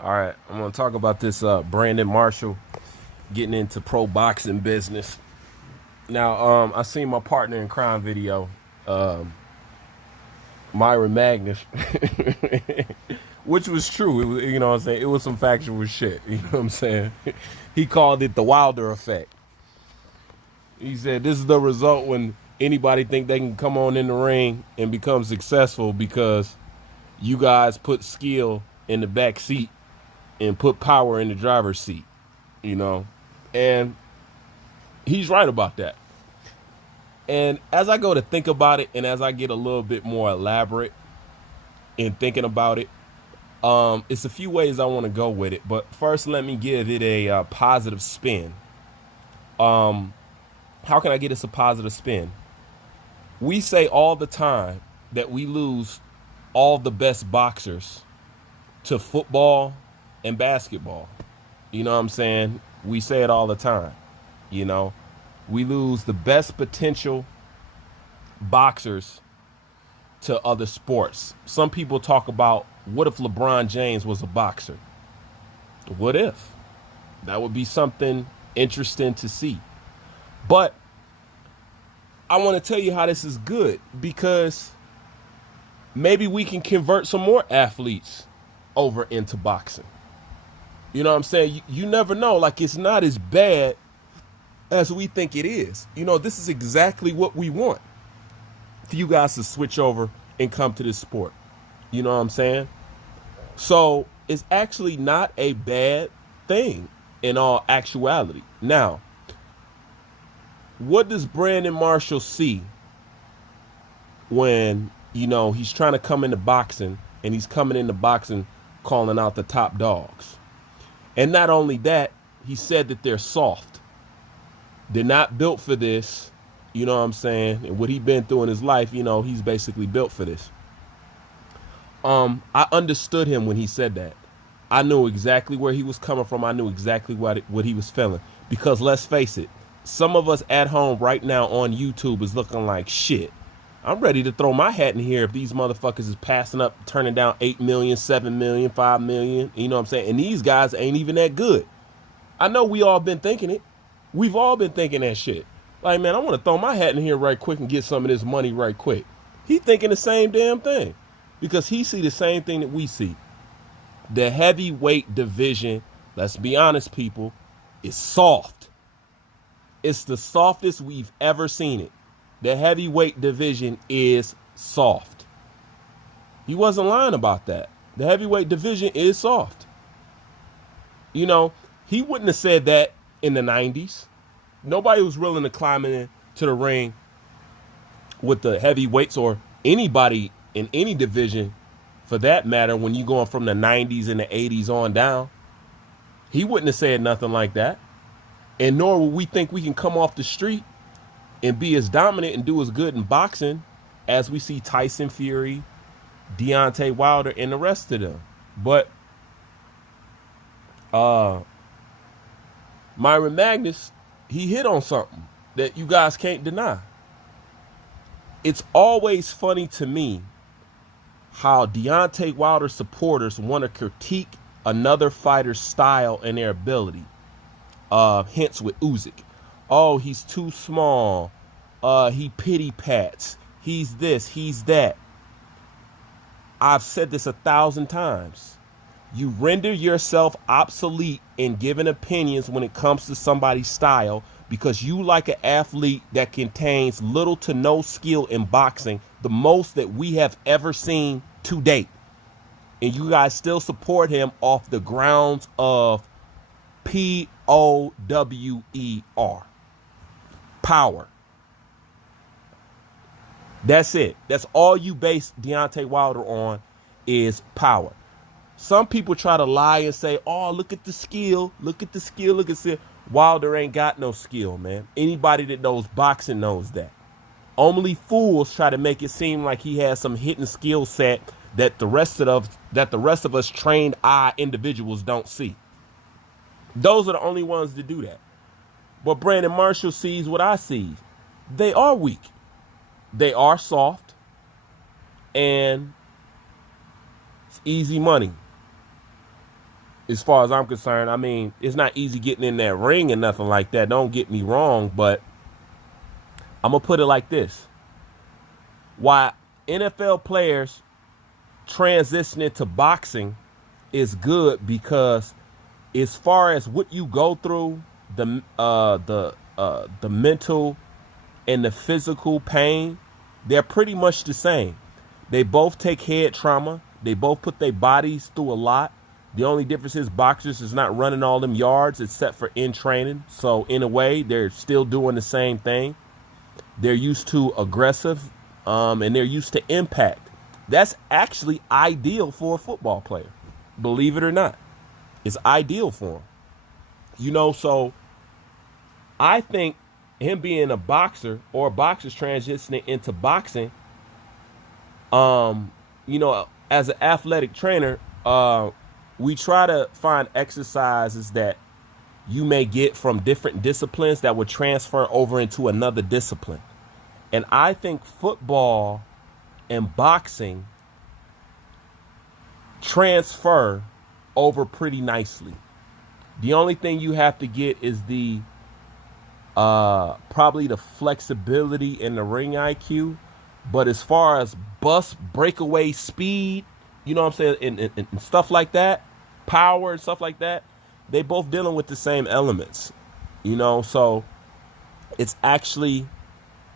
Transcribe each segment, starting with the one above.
All right, I'm gonna talk about this Brandon Marshall getting into pro boxing business. Now, I seen my partner in crime video, Myron Magnus, which was true. It was, you know what I'm saying? It was some factual shit. You know what I'm saying? He called it the Wilder effect. He said this is the result when anybody think they can come on in the ring and become successful because you guys put skill in the back seat and put power in the driver's seat, you know? And he's right about that. And as I go to think about it and as I get a little bit more elaborate in thinking about it, it's a few ways I want to go with it. But first, let me give it a positive spin. How can I get us a positive spin? We say all the time that we lose all the best boxers to football and basketball. You know what I'm saying? We say it all the time. You know, we lose the best potential boxers to other sports. Some people talk about what if LeBron James was a boxer? What if? That would be something interesting to see. But I want to tell you how this is good because maybe we can convert some more athletes over into boxing. You know what I'm saying? You never know. Like, it's not as bad as we think it is. You know, this is exactly what we want for you guys to switch over and come to this sport. You know what I'm saying? So it's actually not a bad thing in all actuality. Now, what does Brandon Marshall see when, you know, he's trying to come into boxing and he's coming into boxing calling out the top dogs? And not only that, he said that they're soft. They're not built for this. You know what I'm saying? And what he's been through in his life, you know, he's basically built for this. I understood him when he said that. I knew exactly where he was coming from. I knew exactly what he was feeling. Because let's face it, some of us at home right now on YouTube is looking like shit. I'm ready to throw my hat in here if these motherfuckers is passing up, turning down 8 million, 7 million, 5 million. You know what I'm saying? And these guys ain't even that good. I know we all been thinking it. We've all been thinking that shit. Like, man, I want to throw my hat in here right quick and get some of this money right quick. He thinking the same damn thing because he see the same thing that we see. The heavyweight division, let's be honest, people, is soft. It's the softest we've ever seen it. The heavyweight division is soft. He wasn't lying about that. The heavyweight division is soft. You know, he wouldn't have said that in the 90s. Nobody was willing to climb into the ring with the heavyweights or anybody in any division for that matter when you going from the 90s and the 80s on down. He wouldn't have said nothing like that. And nor would we think we can come off the street and be as dominant and do as good in boxing as we see Tyson Fury, Deontay Wilder, and the rest of them. But Myron Magnus, he hit on something that you guys can't deny. It's always funny to me how Deontay Wilder supporters want to critique another fighter's style and their ability. Hence with Usyk. Oh, he's too small. He pity pats. He's this, he's that. I've said this 1,000 times. You render yourself obsolete in giving opinions when it comes to somebody's style because you like an athlete that contains little to no skill in boxing, the most that we have ever seen to date. And you guys still support him off the grounds of POWER. Power. That's it. That's all you base Deontay Wilder on is power. Some people try to lie and say, oh, look at the skill. Look at the skill. Look at the skill. Wilder ain't got no skill, man. Anybody that knows boxing knows that. Only fools try to make it seem like he has some hidden skill set that the rest of us trained eye individuals don't see. Those are the only ones that do that. But Brandon Marshall sees what I see. They are weak. They are soft. And it's easy money. as far as I'm concerned. I mean, it's not easy getting in that ring and nothing like that. Don't get me wrong, but I'm going to put it like this. Why NFL players transitioning to boxing is good, because as far as what you go through, the mental and the physical pain, they're pretty much the same. They both take head trauma. They both put their bodies through a lot. The only difference is boxers is not running all them yards except for in training. So in a way, they're still doing the same thing. They're used to aggressive, and they're used to impact. That's actually ideal for a football player, believe it or not. It's ideal for him. You know, so I think him being a boxer, or boxers transitioning into boxing, you know, as an athletic trainer, we try to find exercises that you may get from different disciplines that would transfer over into another discipline. And I think football and boxing transfer over pretty nicely. The only thing you have to get is the probably the flexibility in the ring IQ. But as far as breakaway speed, you know what I'm saying, and stuff like that, power and stuff like that, they both dealing with the same elements, you know. So it's actually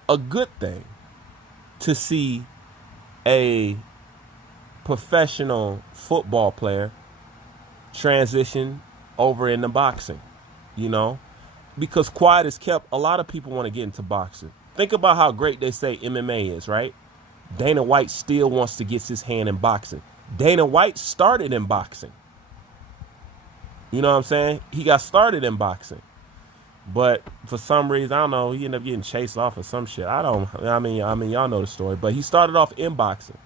a good thing to see a professional football player transition over into boxing, you know, because quiet is kept. A lot of people want to get into boxing. Think about how great they say MMA is, right? Dana White still wants to get his hand in boxing. Dana White started in boxing. You know what I'm saying? He got started in boxing. But for some reason, I don't know, he ended up getting chased off or some shit. I mean, y'all know the story. But he started off in boxing.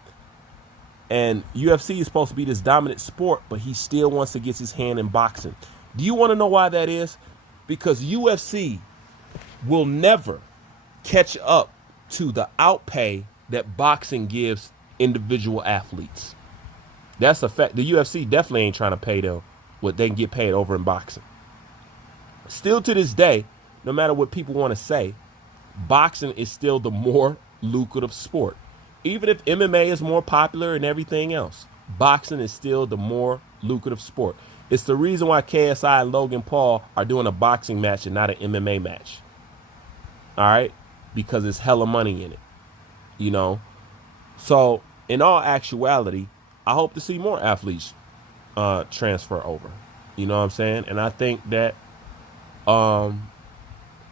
And UFC is supposed to be this dominant sport, but he still wants to get his hand in boxing. Do you want to know why that is? Because UFC will never catch up to the outpay that boxing gives individual athletes. That's a fact. The UFC definitely ain't trying to pay them what they can get paid over in boxing. Still to this day, no matter what people want to say, boxing is still the more lucrative sport. Even if MMA is more popular and everything else, boxing is still the more lucrative sport. It's the reason why KSI and Logan Paul are doing a boxing match and not an MMA match. All right? Because it's hella money in it, you know? So in all actuality, I hope to see more athletes transfer over. You know what I'm saying? And I think that I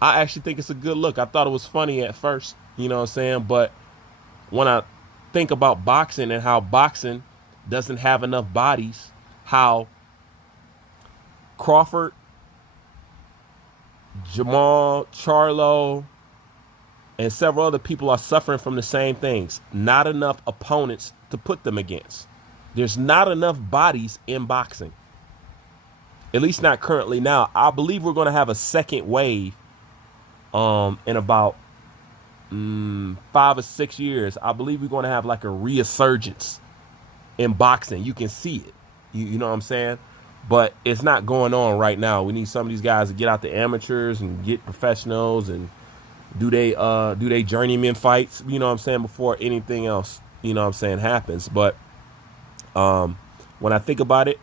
actually think it's a good look. I thought it was funny at first, you know what I'm saying? But when I think about boxing and how boxing doesn't have enough bodies, how Crawford, Jamal, Charlo, and several other people are suffering from the same things. Not enough opponents to put them against. There's not enough bodies in boxing. At least not currently now. I believe we're going to have a second wave in about 5 or 6 years. I believe we're going to have like a resurgence in boxing. You can see it. You know what I'm saying? But it's not going on right now. We need some of these guys to get out the amateurs and get professionals and do they journeyman fights, you know what I'm saying, before anything else, you know what I'm saying, happens. But when I think about it,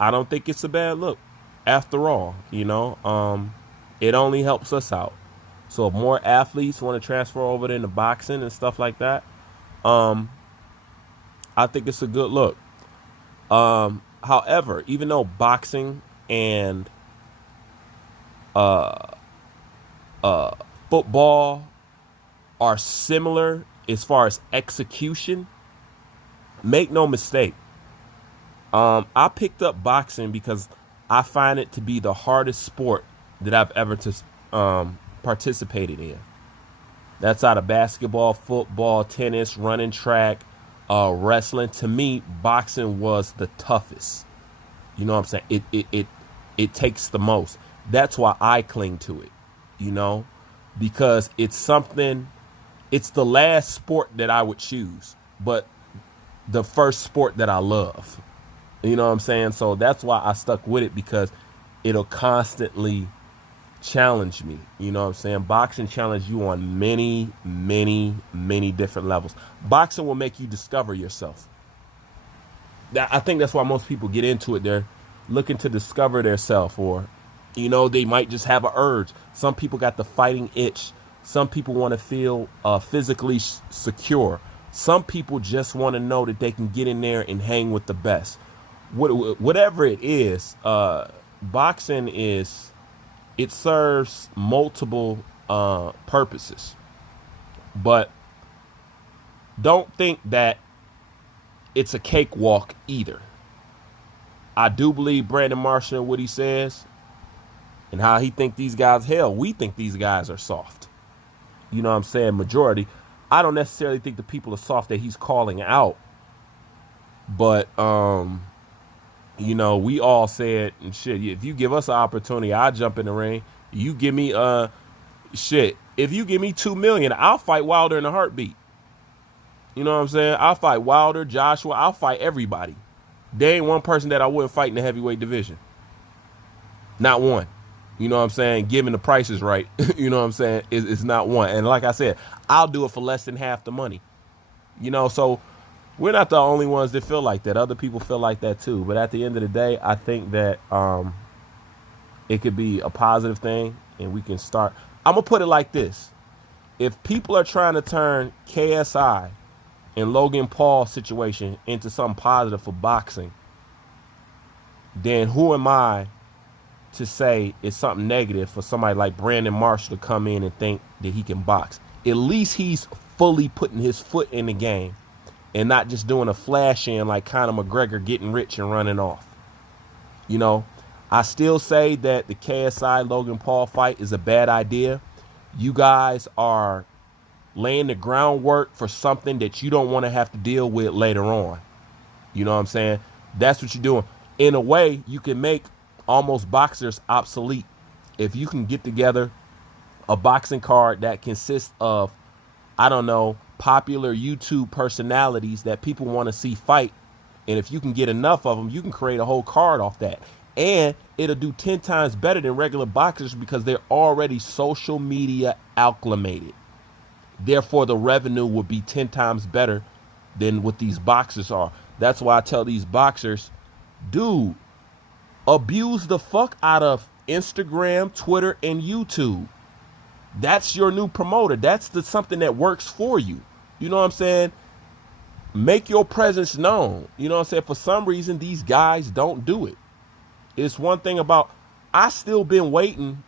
I don't think it's a bad look. After all, you know, it only helps us out. So if more athletes want to transfer over into boxing and stuff like that, I think it's a good look. However, even though boxing and football are similar as far as execution, make no mistake, I picked up boxing because I find it to be the hardest sport that I've ever participated in. That's out of basketball, football, tennis, running track, wrestling. To me, boxing was the toughest. You know what I'm saying? It takes the most. That's why I cling to it, you know, because it's the last sport that I would choose, but the first sport that I love. You know what I'm saying? So that's why I stuck with it, because it'll constantly challenge me. You know what I'm saying? Boxing challenge you on many, many, many different levels. Boxing will make you discover yourself. I think that's why most people get into it. They're looking to discover their self, or, you know, they might just have an urge. Some people got the fighting itch. Some people want to feel physically secure. Some people just want to know that they can get in there and hang with the best. Whatever it is, boxing it serves multiple purposes. But don't think that it's a cakewalk either. I do believe Brandon Marshall and what he says, and how he think these guys, hell, we think these guys are soft. You know what I'm saying? Majority. I don't necessarily think the people are soft that he's calling out. But, you know, we all said, and shit, if you give us an opportunity, I'll jump in the ring. You give me, shit, if you give me $2 million, I'll fight Wilder in a heartbeat. You know what I'm saying? I'll fight Wilder, Joshua. I'll fight everybody. There ain't one person that I wouldn't fight in the heavyweight division. Not one. You know what I'm saying? Given the prices right, you know what I'm saying? It's not one. And like I said, I'll do it for less than half the money. You know, so we're not the only ones that feel like that. Other people feel like that too. But at the end of the day, I think that it could be a positive thing, and we can start. I'm going to put it like this. If people are trying to turn KSI and Logan Paul situation into something positive for boxing, then who am I to say it's something negative for somebody like Brandon Marshall to come in and think that he can box? At least he's fully putting his foot in the game and not just doing a flash in like Conor McGregor getting rich and running off. You know, I still say that the KSI Logan Paul fight is a bad idea. You guys are laying the groundwork for something that you don't want to have to deal with later on. You know what I'm saying? That's what you're doing. In a way, you can make almost boxers obsolete if you can get together a boxing card that consists of, I don't know, popular YouTube personalities that people want to see fight. And if you can get enough of them, you can create a whole card off that. And it'll do 10 times better than regular boxers because they're already social media acclimated. Therefore, the revenue will be 10 times better than what these boxers are. That's why I tell these boxers, dude, abuse the fuck out of Instagram, Twitter, and YouTube. That's your new promoter. That's something that works for you. You know what I'm saying? Make your presence known. You know what I'm saying? For some reason, these guys don't do it. It's one thing about, I still been waiting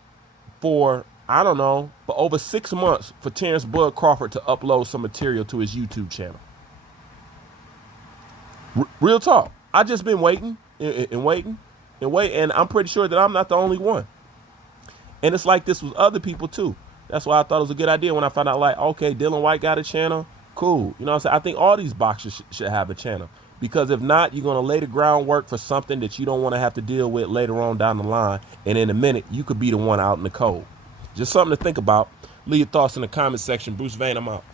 for, I don't know, for over 6 months for Terrence Bud Crawford to upload some material to his YouTube channel. Real talk. I just been waiting and waiting and waiting, and I'm pretty sure that I'm not the only one. And it's like this with other people too. That's why I thought it was a good idea when I found out, like, okay, Dylan White got a channel. Cool. You know what I'm saying? I think all these boxers should have a channel. Because if not, you're going to lay the groundwork for something that you don't want to have to deal with later on down the line. And in a minute, you could be the one out in the cold. Just something to think about. Leave your thoughts in the comment section. Bruce Vane, I'm out.